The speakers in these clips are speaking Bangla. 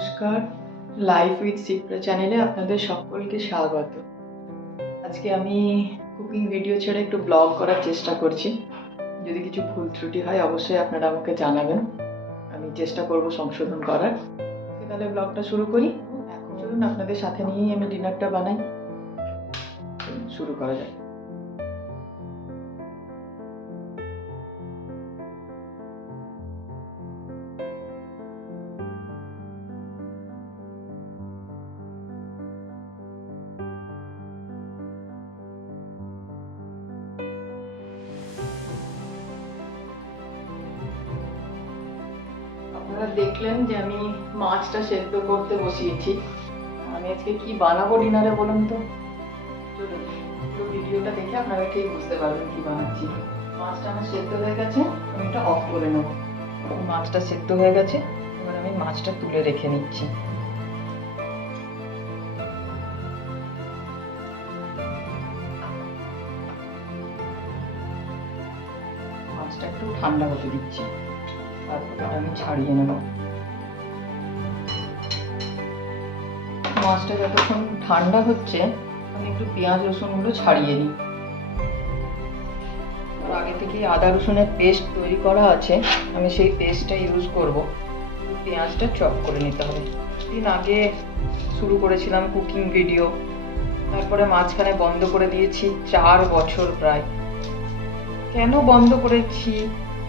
নমস্কার, লাইফ উইথ সিপ্রা চ্যানেলে আপনাদের সকলকে স্বাগত। আজকে আমি কুকিং ভিডিও ছেড়ে একটু ব্লগ করার চেষ্টা করছি। যদি কিছু ভুল ত্রুটি হয় অবশ্যই আপনারা আমাকে জানাবেন, আমি চেষ্টা করব সংশোধন করার। তাহলে ব্লগটা শুরু করি। এখন চলুন আপনাদের সাথে নিয়েই আমি ডিনারটা বানাই। শুরু করা যায়। আপনারা দেখলেন যে আমি মাছটা সেদ্ধ করতে বসিয়েছি। আমি আজকে কি বানাবো ডিনারে বলুন তো? চলুন পুরো ভিডিওটা দেখে আপনারা ঠিক বুঝতে পারবেন কি বানাচ্ছি। মাছটা আমার সেদ্ধ হয়ে গেছে, আমি এটা অফ করে নেব। মাছটা সেদ্ধ হয়ে গেছে, এবার আমি মাছটা তুলে রেখে নিচ্ছি। মাছটা একটু ঠান্ডা হতে দিচ্ছি, তারপরে আমি ছাড়িয়ে নেব। মাছটা যতক্ষণ ঠান্ডা হচ্ছে আমি একটু পেঁয়াজ রসুনগুলো ছাড়িয়ে নিই। আর আগে থেকেই আদা রসুনের পেস্ট তৈরি করা আছে, আমি সেই পেস্টটা ইউজ করব। পেঁয়াজটা চপ করে নিতে হবে। দিন আগে শুরু করেছিলাম কুকিং ভিডিও, তারপরে মাঝখানে বন্ধ করে দিয়েছি 4 বছর প্রায়। কেন বন্ধ করেছি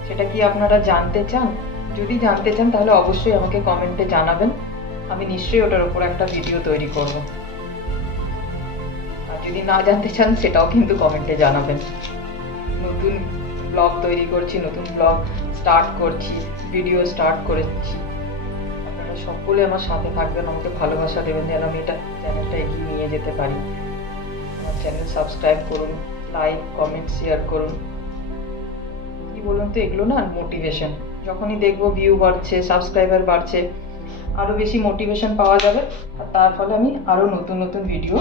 সেটা কি আপনারা জানতে চান? যদি জানতে চান তাহলে অবশ্যই আমাকে কমেন্টে জানাবেন, আমি নিশ্চয়ই ওটার উপর একটা ভিডিও তৈরি করব। আর যদি না জানতে চান সেটাও কিন্তু কমেন্টে জানাবেন। নতুন ব্লগ তৈরি করছি, নতুন ব্লগ স্টার্ট করছি, ভিডিও স্টার্ট করেছি। আপনারা সকলে আমার সাথে থাকবেন, আমাকে ভালোবাসা দেবেন যেন আমি এটা চ্যানেলটা এগিয়ে নিয়ে যেতে পারি। আমার চ্যানেল সাবস্ক্রাইব করুন, লাইক কমেন্ট শেয়ার করুন। কি বলুন তো, এগুলো না মোটিভেশন। যখনই দেখবো ভিউ বাড়ছে, সাবস্ক্রাইবার বাড়ছে, আরও বেশি মোটিভেশন পাওয়া যাবে, আর তার ফলে আমি আরও নতুন নতুন ভিডিও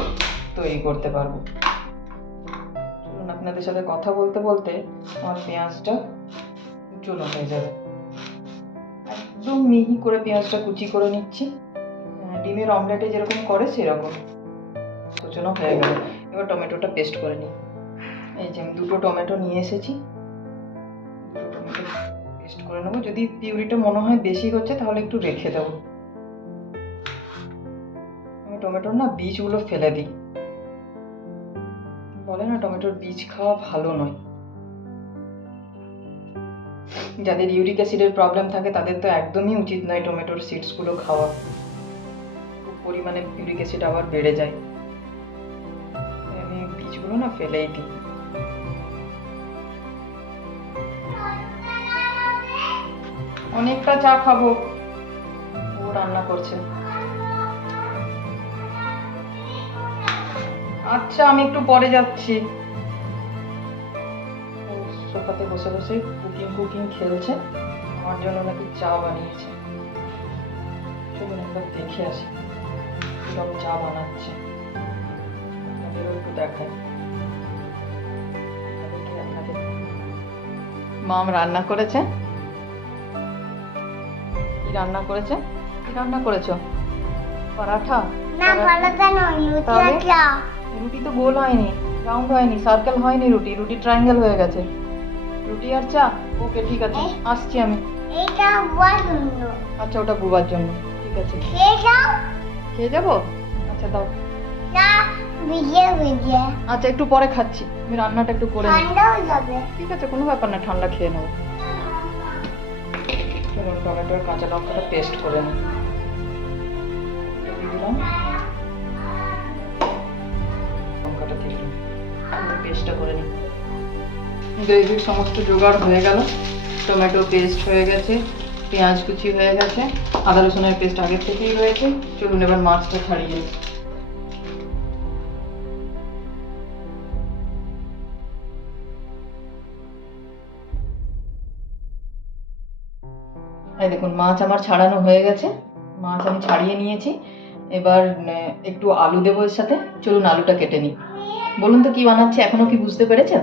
তৈরি করতে পারবো। চলুন আপনাদের সাথে কথা বলতে বলতে আমার পেঁয়াজটা কুচনো হয়ে যাবে। একদম মিহি করে পেঁয়াজটা কুচি করে নিচ্ছি, ডিমের অমলেটে যেরকম করে সেরকম কুচনো হয়ে গেল। এবার টমেটোটা পেস্ট করে নিই। এই যে আমি 2টো টমেটো নিয়ে এসেছি, 2টো টমেটো পেস্ট করে নেবো। যদি পিউরিটা মনে হয় বেশি হচ্ছে তাহলে একটু রেখে দেবো। আমি টমেটোর না বীজগুলো ফেলে দিই, বলে না টমেটোর বীজ খাওয়া ভালো নয়। যাদের ইউরিক অ্যাসিডের প্রবলেম থাকে তাদের তো একদমই উচিত নয় টমেটোর সিডসগুলো খাওয়া, খুব পরিমাণে ইউরিক অ্যাসিড আবার বেড়ে যায়। আমি বীজগুলো না ফেলেই দিই। অনেকটা চা খাবো, ও রান্না করছে। আচ্ছা আমি একটু পরে যাচ্ছি। ও সোফাতে বসে বসে কুকিং খেলছে, আমার জন্য নাকি চা বানিয়েছে। চলুন একবার দেখে আসি কিরকম চা বানাচ্ছে, আপনাদেরও একটু দেখায়। মাম রান্না করেছে। কি রান্না করেছে? কি রান্না করেছো? পরাঠা? না পরাঠা নয়, লুচি আর চা। রুটি তো গোল হয়নি, রাউন্ড হয়নি, সার্কেল হয়নি, রুটি ট্রায়াঙ্গেল হয়ে গেছে। রুটি আর চা, ওকে ঠিক আছে, আসছি আমি। এইটা বুবার জন্য। আচ্ছা ওটা বুবার জন্য, ঠিক আছে। খেয়ে যাও। খেয়ে যাবো? আচ্ছা দাও। না ভিজে আচ্ছা একটু পরে খাচ্ছি, আমি রান্নাটা একটু করে নিই। ঠান্ডা হয়ে যাবে। ঠিক আছে কোনো ব্যাপার না, ঠান্ডা খেয়ে নেবো। চলুন টমেটোর কাঁচা লঙ্কাটা পেস্ট করে নিই। দিলাম লঙ্কাটা দিয়ে দিলাম, পেস্টটা করে নিই। গ্রেভির সমস্ত জোগাড় হয়ে গেল, টমেটো পেস্ট হয়ে গেছে, পেঁয়াজ কুচি হয়ে গেছে, আদা রসুনের পেস্ট আগের থেকেই রয়েছে। চলুন এবার মাছটা ছাড়িয়ে নিই। এই দেখুন মাছ আমার ছাড়ানো হয়ে গেছে, মাছ আমি ছাড়িয়ে নিয়েছি। এবার একটু আলু দেবো এর সাথে। চলুন আলুটা কেটে নিই। বলুন তো কি বানাচ্ছি, এখনো কি বুঝতে পেরেছেন?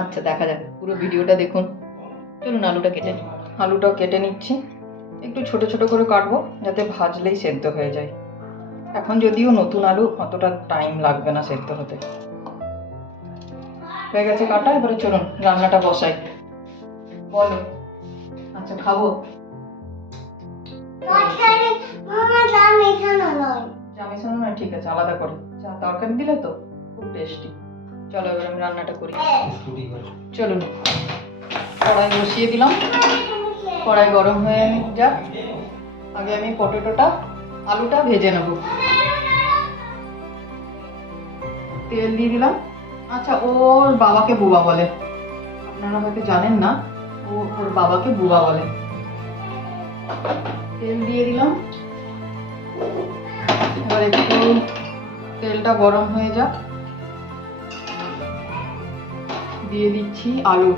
আচ্ছা দেখা যাক, পুরো ভিডিওটা দেখুন। চলুন আলুটা কেটে নিই। আলুটাও কেটে নিচ্ছি। একটু ছোট ছোট করে কাটবো যাতে ভাজলেই সেদ্ধ হয়ে যায়। এখন যদিও নতুন আলু, অতটা টাইম লাগবে না সেদ্ধ হতে। হয়ে গেছে কাটা, এবারে চলুন রান্নাটা বসাই। বলো। আচ্ছা খাবো। তরকারি মামা যা মেশানো নয়। চা মেশানো না, ঠিক আছে আলাদা করে। চা তরকারি দিলে তো খুব টেস্টি। চলো এবার আমি রান্নাটা করি। চলুন, কড়াই বসিয়ে দিলাম। কড়াই গরম হয়ে যাক, আগে আমি আলুটা ভেজে নেব। তেল দিয়ে দিলাম। আচ্ছা, ওর বাবাকে বুবা বলে, আপনারা হয়তো জানেন না, ওর বাবাকে বুবা বলে। তেল দিয়ে দিলাম। এবার একটু তেলটা গরম হয়ে যাক, দিয়ে দিচ্ছি আলু।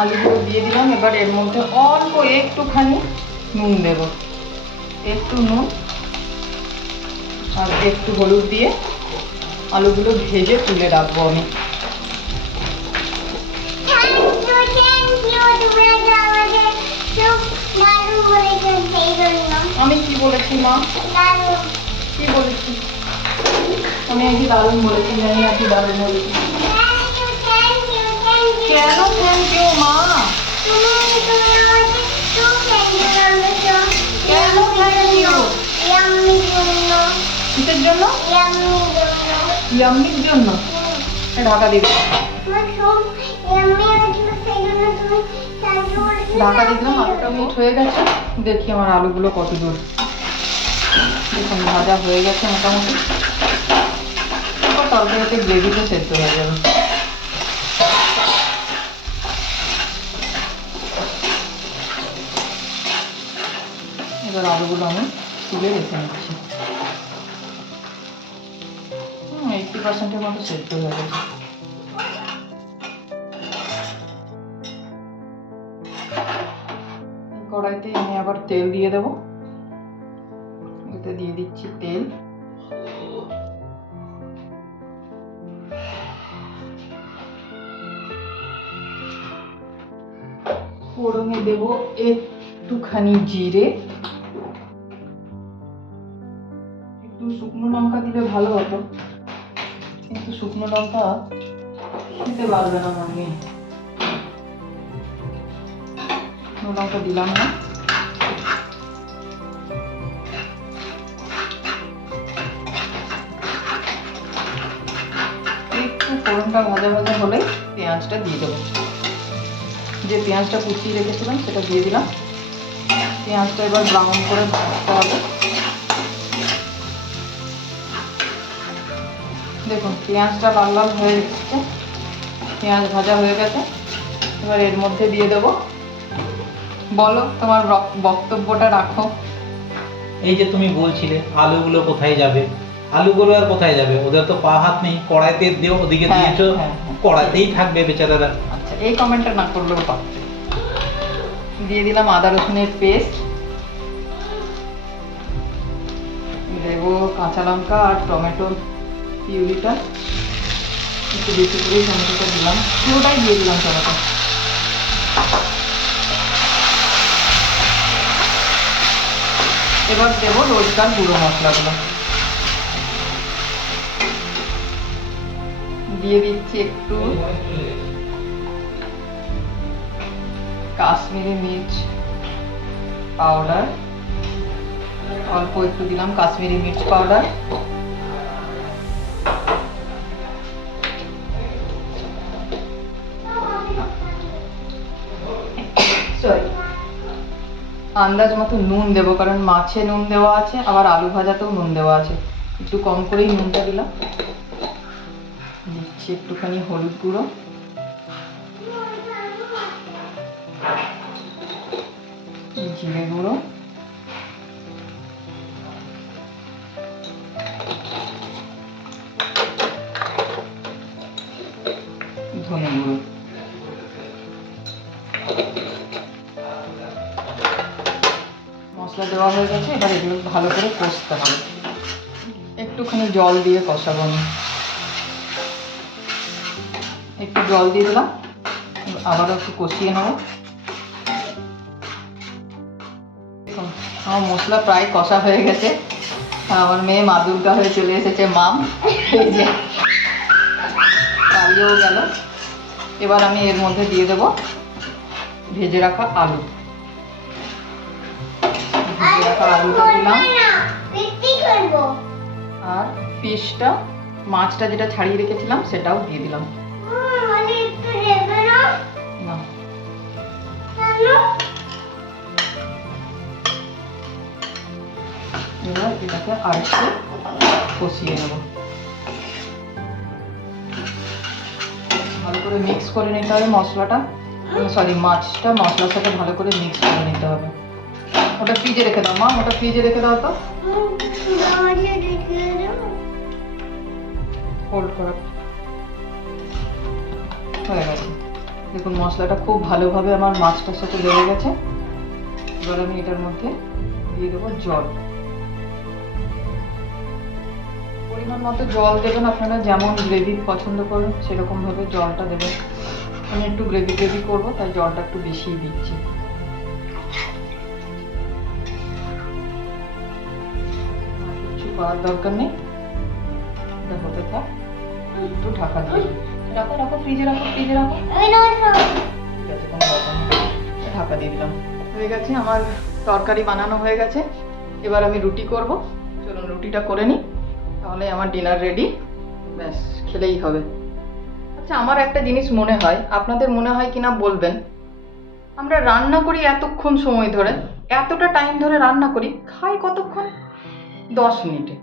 আলুগুলো দিয়ে দিলাম। এবার এর মধ্যে অল্প একটুখানি নুন দেব, একটু নুন আর একটু হলুদ দিয়ে আলুগুলো ভেজে তুলে রাখবো আমি। আমি কি বলেছি মা? কি বলেছি? আমি একই দারুণ বলেছি, জানি না কি দারুণ বলেছি। কেন থ্যাংক ইউ মা? কেন থ্যাংক ইউ? কিসের জন্য? ইয়াম্মির জন্য। ঢাকা দিয়ে দিলাম। ঢাকা দিয়ে দিলাম। আলুটা মিট হয়ে গেছে। দেখি আমার আলুগুলো কত দূর। দেখুন ভাজা হয়ে গেছে মোটামুটি। তরকারিতে গ্রেভিতে সেদ্ধ হয়ে যাবে। এবার আলুগুলো আমি তুলে রেখে নিচ্ছি। 80% মতো সেদ্ধ হয়ে গেছে। কড়াইতে আমি আবার তেল দিয়ে দেবো। এতে দিয়ে দিচ্ছি তেল। ফোড়নে দেব একটুখানি জিরে, একটু শুকনো লঙ্কা দিলে ভালো হতো, কিন্তু শুকনো লঙ্কা খেতে পারবে না মাম্মি। শুকনো লঙ্কা দিলাম না। একটু ফোড়নটা ভাজা ভাজা হলে পেঁয়াজটা দিয়ে দেবো। যে পেঁয়াজটা কুচিয়ে রেখেছিলাম সেটা দিয়ে দিলাম। পেঁয়াজটা এবার ব্রাউন করে ভাজতে হবে। দেখুন পেঁয়াজটা লাল লাল হয়ে গেছে, পেঁয়াজ ভাজা হয়ে গেছে। এবার এর মধ্যে দিয়ে দেবো। বলো তোমার বক্তব্যটা রাখো। এই যে তুমি বলছিলে আলুগুলো কোথায় যাবে, আলুগুলো আর কোথায় যাবে? ওদের তো পা হাত নেই, কড়াইতে দিও, ওদিকে হ্যাঁ, দিয়েছো, হ্যাঁ। কড়াইতেই থাকবে বেচারারা। আচ্ছা, এই কমেন্টটা না করলেও পারতে। দিয়ে দিলাম আদা রসুনের পেস্ট, দেবো কাঁচা লঙ্কা আর টমেটোর পিউরিটা। একটু বেশি করে টমেটোটা দিলাম, পুরোটাই দিয়ে দিলাম টমেটো। এবার দেবো রোজকার গুঁড়ো মশলাগুলো। দিয়ে দিচ্ছি একটু কাশ্মীরি মির্চ পাউডার, অল্প একটু দিলাম কাশ্মীরি মির্চ পাউডার। আন্দাজ মতো নুন দেবো, কারণ মাছে নুন দেওয়া আছে, আবার আলু ভাজাতেও নুন দেওয়া আছে। একটু কম করেই নুনটা দিলাম। দিচ্ছি একটুখানি হলুদ গুঁড়ো, জিরে গুঁড়ো, ধনে গুঁড়ো। মশলা দেওয়া হয়ে গেছে। এবার এগুলো ভালো করে কষতে হবে। একটুখানি জল দিয়ে কষাবো আমি। একটু জল দিয়ে দিলাম, আবারও একটু কষিয়ে নেবো। দেখুন আমার মশলা প্রায় কষা হয়ে গেছে। আমার মেয়ে মা দুর্গা হয়ে চলে এসেছে, মাম। এই যে পালিয়েও গেল। এবার আমি এর মধ্যে দিয়ে দেবো ভেজে রাখা আলু। ভেজে রাখা আলুটা দিলাম, আর ফিশটা, মাছটা যেটা ছাড়িয়ে রেখেছিলাম সেটাও দিয়ে দিলাম। না, এবার এটাকে আরেকটু কষিয়ে নেব। ভালো করে মিক্স করে নিতে হবে মশলাটা, সরি মাছটা মশলার সাথে ভালো করে মিক্স করে নিতে হবে। ওটা ফ্রিজে রেখে দাও মা, ওটা ফ্রিজে রেখে দাও তো। হোল্ড করা হয়ে গেছে। দেখুন মশলাটা খুব ভালোভাবে আমার মাছটার সাথে লেগে গেছে। এবার আমি এটার মধ্যে দিয়ে দেবো জল। পরিমাণ মতো জল দেবেন, আপনারা যেমন গ্রেভি পছন্দ করেন সেরকমভাবে জলটা দেবেন। আমি একটু গ্রেভি গ্রেভি করবো, তাই জলটা একটু বেশিই দিচ্ছি। কিছু করার দরকার নেই, এটা হতে থাক। একটু ঢাকা দিয়ে রাখো, রাখো ফ্রিজে রাখো, ফ্রিজে রাখো। ঠিক আছে, কোনো দরকার নেই, ঢাকা দিয়ে দিলাম। হয়ে গেছে আমার তরকারি বানানো হয়ে গেছে। এবার আমি রুটি করব। চলুন রুটিটা করে নিই, তাহলে আমার ডিনার রেডি। ব্যাস, খেলেই হবে। আচ্ছা, আমার একটা জিনিস মনে হয়, আপনাদের মনে হয় কিনা বলবেন, আমরা রান্না করি এতক্ষণ সময় ধরে, এতটা টাইম ধরে রান্না করি, খাই কতক্ষণ? 10 মিনিটে।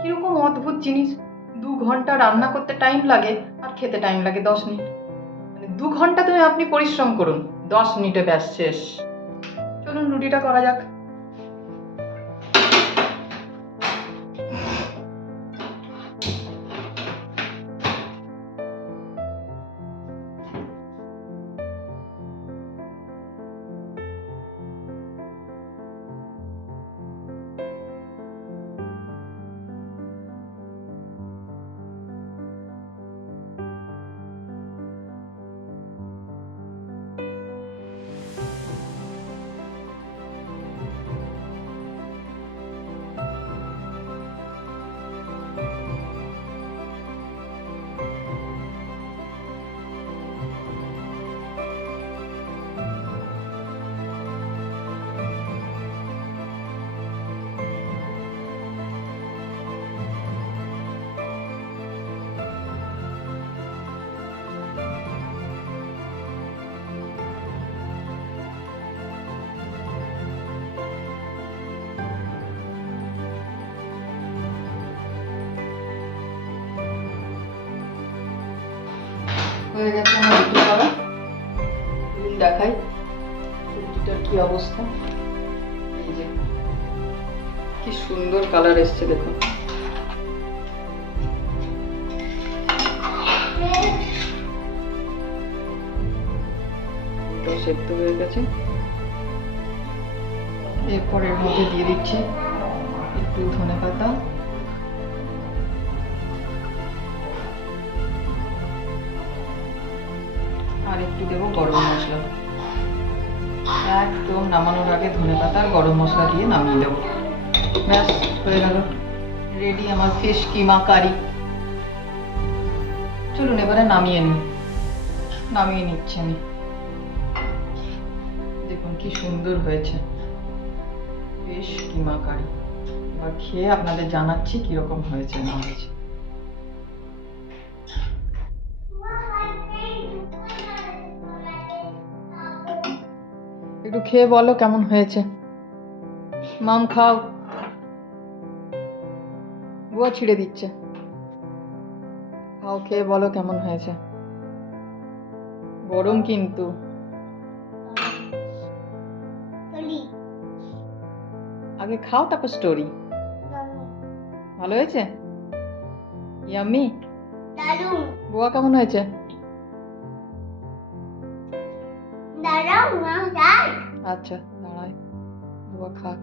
কিরকম অদ্ভুত জিনিস! 2 ঘন্টা রান্না করতে টাইম লাগে আর খেতে টাইম লাগে 10 মিনিট। মানে 2 ঘন্টা তুমি আপনি পরিশ্রম করুন, 10 মিনিটে ব্যাস শেষ। চলুন রুটিটা করা যাক। হয়ে গেছে আমার রুটি করা। দেখাই রুটিটার কি অবস্থা। এই যে কি সুন্দর কালার এসছে, দেখুন। সেদ্ধ হয়ে গেছে। এরপর এর মধ্যে দিয়ে দিচ্ছি একটু ধনেপাতা, আর একটু দেবো গরম মশলা। একদম নামানোর আগে ধনেপাতা আর গরম মশলা দিয়ে নামিয়ে দেবো। ব্যাস হয়ে গেল রেডি আমার ফিশ কিমা কারি। চলুন এবারে নামিয়ে নিচ্ছি আমি। দেখুন কি সুন্দর হয়েছে ফিশ কিমা কারি। এবার খেয়ে আপনাদের জানাচ্ছি কিরকম হয়েছে না হয়েছে। একটু খেয়ে বলো কেমন হয়েছে। মাম খাও, বুয়া ছিঁড়ে দিচ্ছে। খাও, খেয়ে বলো কেমন হয়েছে। গরম কিন্তু। আগে খাও তারপর স্টোরি। ভালো হয়েছে? ইয়াম্মি? বুয়া কেমন হয়েছে? আচ্ছা দাঁড়ায়, বুয়া খাক।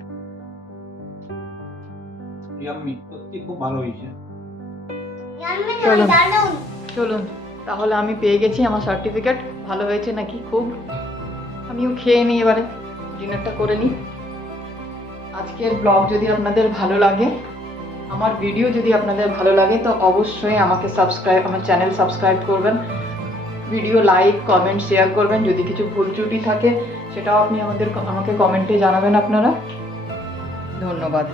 ইয়াম্মি, সত্যি খুব ভালো হয়েছে। জানবে না চলো। দারুন। চলুন, তাহলে আমি পেয়ে গেছি আমার সার্টিফিকেট। ভালো হয়েছে নাকি? খুব। আমিও খেয়ে নিই, এবারে ডিনারটা করে নিই। আজকের ব্লগ যদি আপনাদের ভালো লাগে, আমার ভিডিও যদি আপনাদের ভালো লাগে, তো অবশ্যই আমার চ্যানেল সাবস্ক্রাইব করবেন, ভিডিও লাইক কমেন্ট শেয়ার করবেন। যদি কিছু ভুল ত্রুটি থাকে সেটাও আপনি আমাকে কমেন্টে জানাবেন আপনারা। ধন্যবাদ।